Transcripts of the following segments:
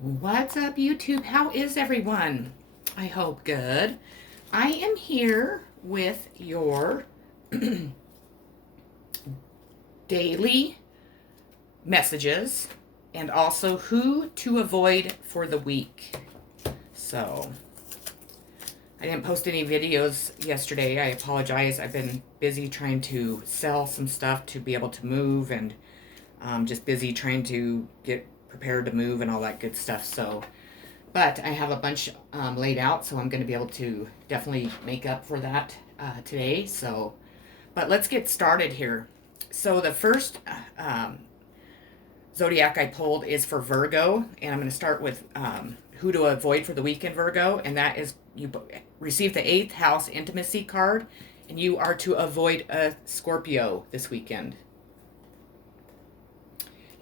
What's up, YouTube? How is everyone? I hope good. I am here with your daily messages and also who to avoid for the week. So, I didn't post any videos yesterday. I apologize. I've been busy trying to sell some stuff to be able to move and just busy trying to get prepared to move and all that good stuff. So, but I have a bunch laid out, so I'm going to be able to definitely make up for that today. So, but let's get started here. So the first zodiac I pulled is for Virgo, and I'm going to start with who to avoid for the weekend, Virgo, and that is you receive the 8th house intimacy card, and you are to avoid a Scorpio this weekend.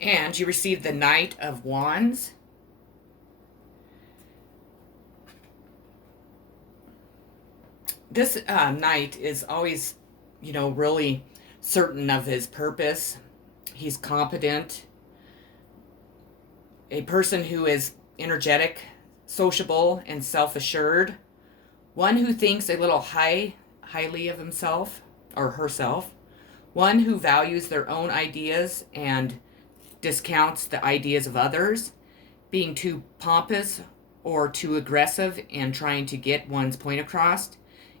And you receive the Knight of Wands. This knight is always, really certain of his purpose. He's competent. A person who is energetic, sociable, and self-assured. One who thinks a little highly of himself or herself. One who values their own ideas and discounts the ideas of others, being too pompous or too aggressive and trying to get one's point across,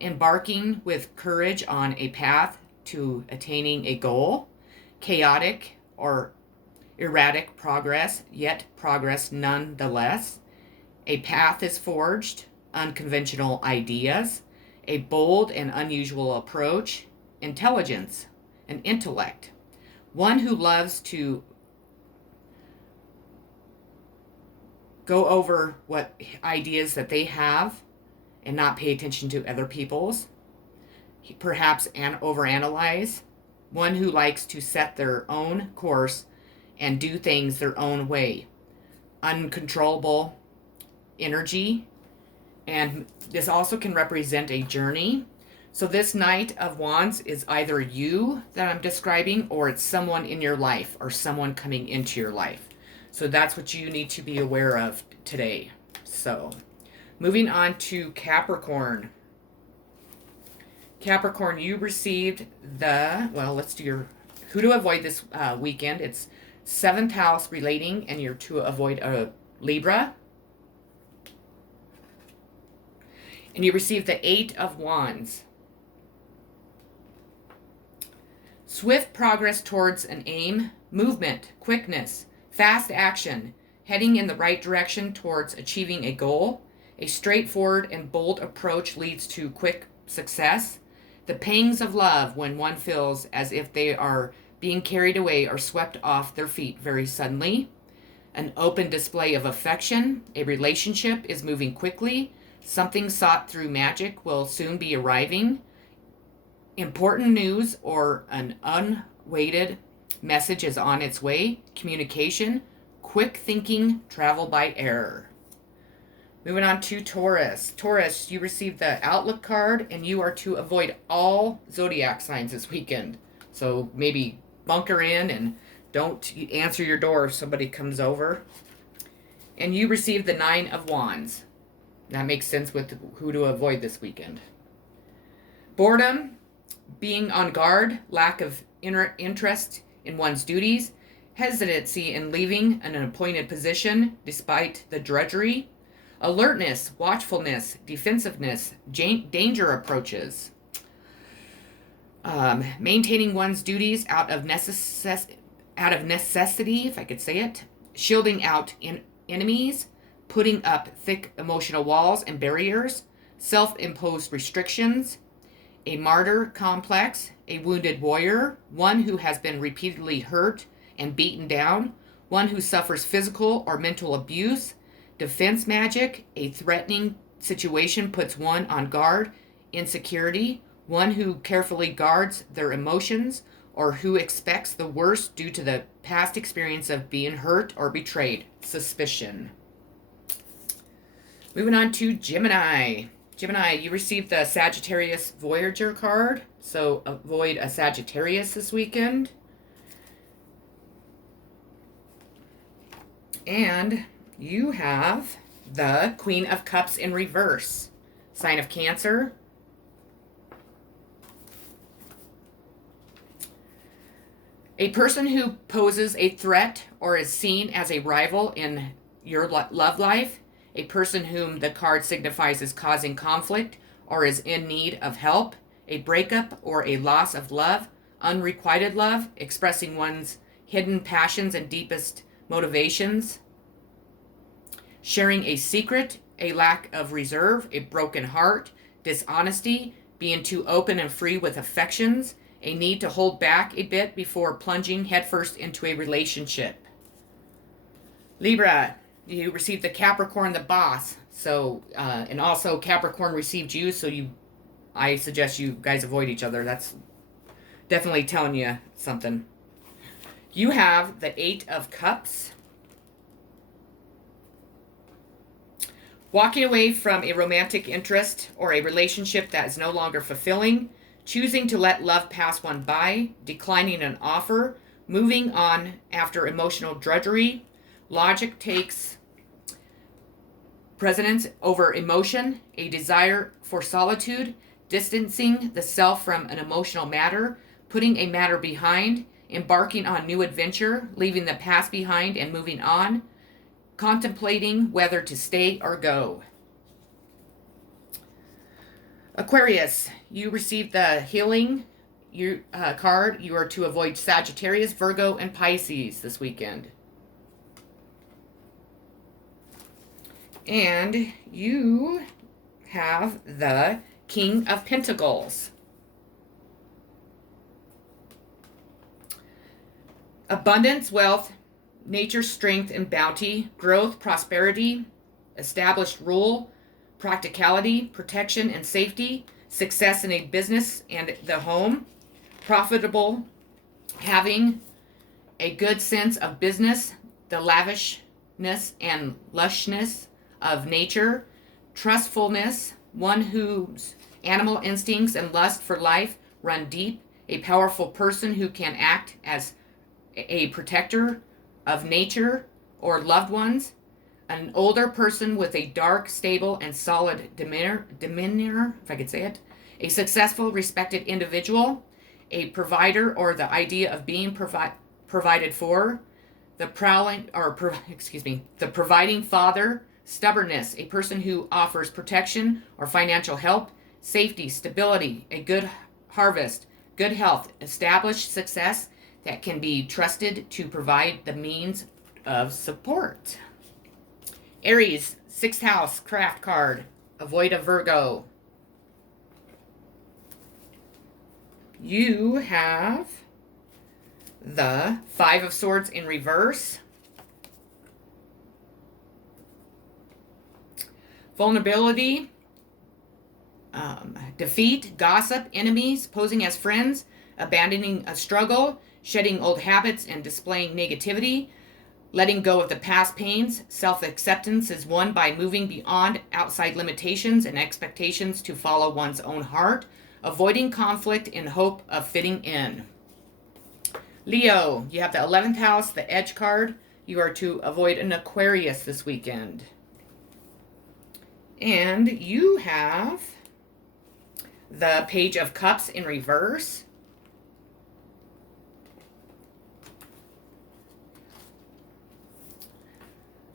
embarking with courage on a path to attaining a goal, chaotic or erratic progress, yet progress nonetheless. A path is forged, unconventional ideas, a bold and unusual approach, intelligence, and intellect. One who loves to go over what ideas that they have and not pay attention to other people's. Perhaps overanalyze. One who likes to set their own course and do things their own way. Uncontrollable energy. And this also can represent a journey. So this Knight of Wands is either you that I'm describing, or it's someone in your life or someone coming into your life. So that's what you need to be aware of today. So, moving on to Capricorn. Capricorn, you received let's do your who to avoid this weekend. It's 7th house relating, and you're to avoid a Libra. And you received the 8 of Wands. Swift progress towards an aim, movement, quickness, fast action, heading in the right direction towards achieving a goal. A straightforward and bold approach leads to quick success. The pangs of love when one feels as if they are being carried away or swept off their feet very suddenly. An open display of affection. A relationship is moving quickly. Something sought through magic will soon be arriving. Important news or an unweighted message is on its way. Communication, quick thinking, travel by air. Moving on to Taurus. Taurus, you received the Outlook card, and you are to avoid all zodiac signs this weekend. So maybe bunker in and don't answer your door if somebody comes over. And you received the 9 of Wands. That makes sense with who to avoid this weekend. Boredom, being on guard, lack of interest in one's duties, hesitancy in leaving an appointed position despite the drudgery, alertness, watchfulness, defensiveness, danger approaches, maintaining one's duties out of necessity, if I could say it, shielding out enemies, putting up thick emotional walls and barriers, self-imposed restrictions, a martyr complex, a wounded warrior, one who has been repeatedly hurt and beaten down, one who suffers physical or mental abuse, defense magic, a threatening situation puts one on guard, insecurity, one who carefully guards their emotions, or who expects the worst due to the past experience of being hurt or betrayed, suspicion. Moving on to Gemini. Gemini, you received the Sagittarius Voyager card, so avoid a Sagittarius this weekend. And You have the Queen of Cups in reverse. Sign of Cancer. A person who poses a threat or is seen as a rival in your love life. A person whom the card signifies as causing conflict or is in need of help. A breakup or a loss of love. Unrequited love, expressing one's hidden passions and deepest motivations. Sharing a secret, a lack of reserve, a broken heart, dishonesty, being too open and free with affections, a need to hold back a bit before plunging headfirst into a relationship. Libra, you received the Capricorn, the boss. So, and also Capricorn received you, so I suggest you guys avoid each other. That's definitely telling you something. You have the Eight of Cups. Walking away from a romantic interest or a relationship that is no longer fulfilling, choosing to let love pass one by, declining an offer, moving on after emotional drudgery. Logic takes precedence over emotion, a desire for solitude, distancing the self from an emotional matter, putting a matter behind, embarking on new adventure, leaving the past behind and moving on, contemplating whether to stay or go. Aquarius, you received the healing card. You are to avoid Sagittarius, Virgo, and Pisces this weekend. And you have the King of Pentacles. Abundance, wealth, nature's strength and bounty, growth, prosperity, established rule, practicality, protection and safety, success in a business and the home, profitable, having a good sense of business, the lavishness and lushness of nature, trustfulness, one whose animal instincts and lust for life run deep, a powerful person who can act as a protector of nature or loved ones, an older person with a dark, stable, and solid demeanor, if I could say it, a successful, respected individual, a provider or the idea of being provided for, the providing father, stubbornness, a person who offers protection or financial help, safety, stability, a good harvest, good health, established success that can be trusted to provide the means of support. Aries, 6th house, craft card. Avoid a Virgo. You have the 5 of Swords in reverse. Vulnerability, defeat, gossip, enemies, posing as friends, abandoning a struggle, shedding old habits and displaying negativity, letting go of the past pains. Self-acceptance is won by moving beyond outside limitations and expectations to follow one's own heart, avoiding conflict in hope of fitting in. Leo, you have the 11th house, the Edge card. You are to avoid an Aquarius this weekend. And you have the Page of Cups in reverse.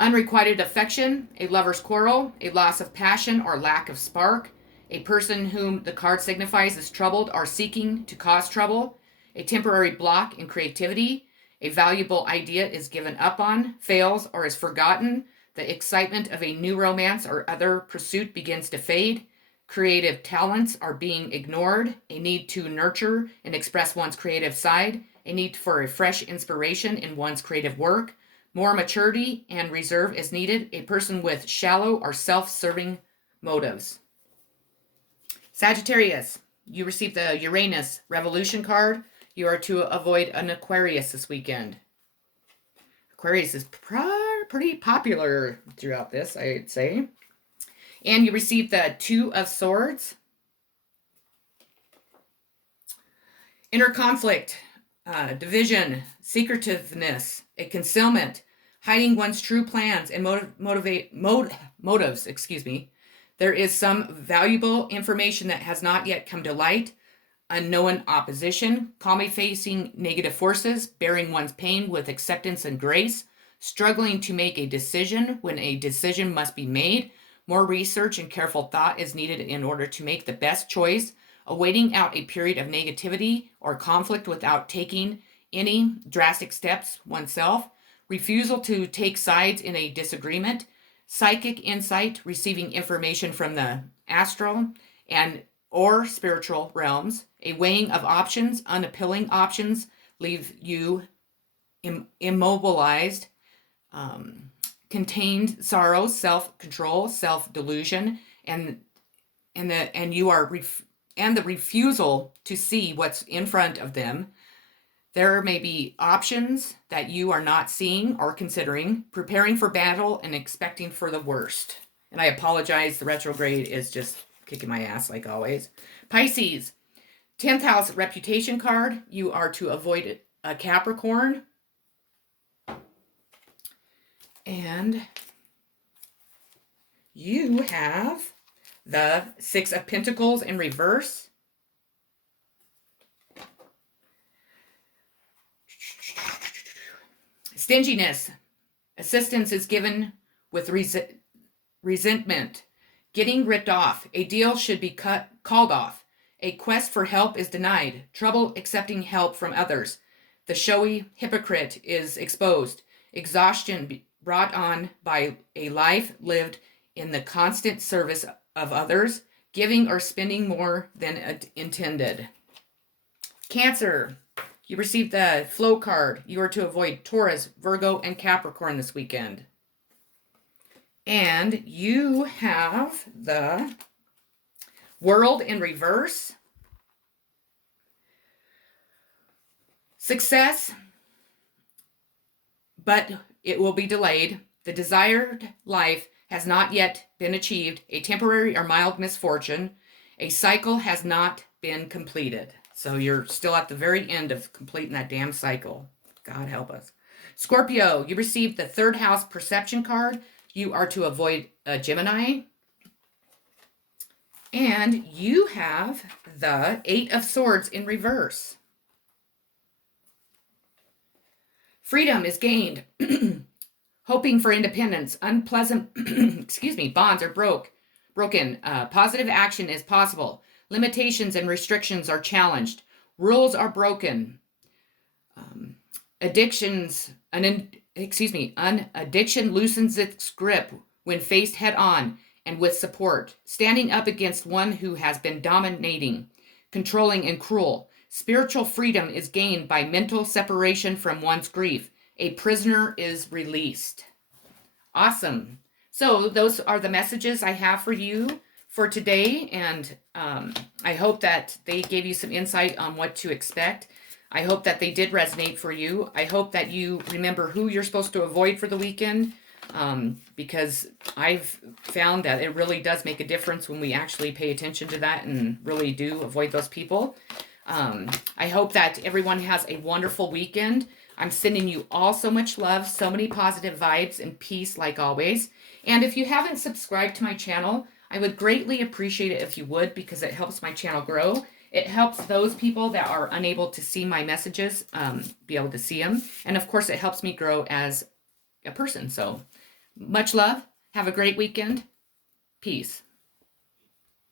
Unrequited affection, a lover's quarrel, a loss of passion or lack of spark, a person whom the card signifies is troubled or seeking to cause trouble, a temporary block in creativity, a valuable idea is given up on, fails, or is forgotten, the excitement of a new romance or other pursuit begins to fade, creative talents are being ignored, a need to nurture and express one's creative side, a need for a fresh inspiration in one's creative work, more maturity and reserve is needed, a person with shallow or self-serving motives. Sagittarius, you received the Uranus Revolution card. You are to avoid an Aquarius this weekend. Aquarius is pretty popular throughout this, I'd say. And you received the 2 of Swords. Inner conflict, division, secretiveness, a concealment, hiding one's true plans and motives, There is some valuable information that has not yet come to light, unknown opposition, calmly facing negative forces, bearing one's pain with acceptance and grace, struggling to make a decision when a decision must be made. More research and careful thought is needed in order to make the best choice, awaiting out a period of negativity or conflict without taking any drastic steps oneself, refusal to take sides in a disagreement, psychic insight, receiving information from the astral and or spiritual realms, a weighing of options, unappealing options leave you immobilized, contained sorrow, self-control, self-delusion, and the refusal to see what's in front of them. There may be options that you are not seeing or considering, preparing for battle and expecting for the worst. And I apologize, the retrograde is just kicking my ass like always. Pisces, 10th house reputation card. You are to avoid a Capricorn. And you have the 6 of Pentacles in reverse. Stinginess. Assistance is given with resentment. Getting ripped off. A deal should be called off. A quest for help is denied. Trouble accepting help from others. The showy hypocrite is exposed. Exhaustion brought on by a life lived in the constant service of others, giving or spending more than intended. Cancer. You received the flow card. You are to avoid Taurus, Virgo, and Capricorn this weekend. And you have the World in reverse. Success, but it will be delayed. The desired life has not yet been achieved. A temporary or mild misfortune. A cycle has not been completed. So you're still at the very end of completing that damn cycle. God help us. Scorpio, you received the 3rd house perception card. You are to avoid a Gemini. And you have the 8 of Swords in reverse. Freedom is gained. Hoping for independence. Unpleasant, bonds are broken. Positive action is possible. Limitations and restrictions are challenged. Rules are broken. An addiction loosens its grip when faced head on and with support. Standing up against one who has been dominating, controlling, and cruel. Spiritual freedom is gained by mental separation from one's grief. A prisoner is released. Awesome. So those are the messages I have for you for today, and I hope that they gave you some insight on what to expect. I hope that they did resonate for you. I hope that you remember who you're supposed to avoid for the weekend, because I've found that it really does make a difference when we actually pay attention to that and really do avoid those people. I hope that everyone has a wonderful weekend. I'm sending you all so much love, so many positive vibes and peace like always. And if you haven't subscribed to my channel, I would greatly appreciate it if you would, because it helps my channel grow. It helps those people that are unable to see my messages be able to see them. And of course, it helps me grow as a person. So much love. Have a great weekend. Peace.